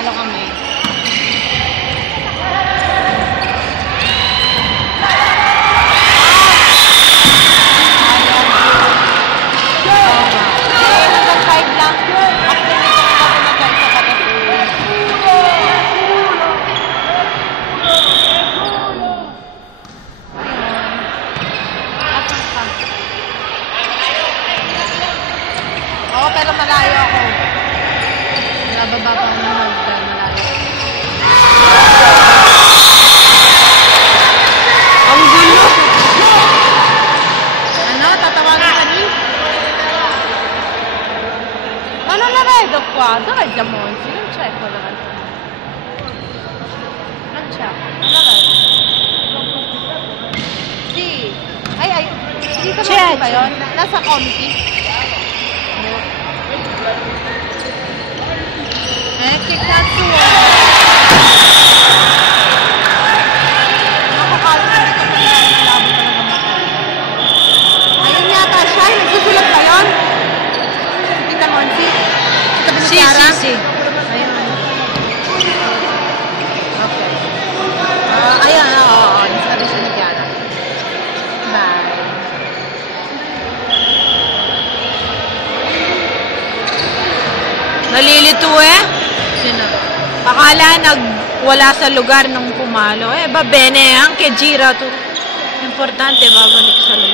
nanalo kami. Oo, pero malayo ako. Nababa pa ng hagdan, malayo. Ang gulo! Ano? Tatawagan ka ni? Ano na red of qua? Dove è Monti? Non c'è quello red. Non c'è. Ano red? Sì. Ay. Dito ba yun? Nasa committee? Che cazzo vuoi? Ayun yata siya, nagsusulat ba yun? Kita Monsi? Kita ba ni Kiara? Si. Ayun. Okay. Ayun, oo. Sabi siya ni Kiara. Bye. Nalilito eh. Sino? Akala wala sa lugar nung pumalo. Eh, va bene, anche gira tu. Importante, babalik sa lugar.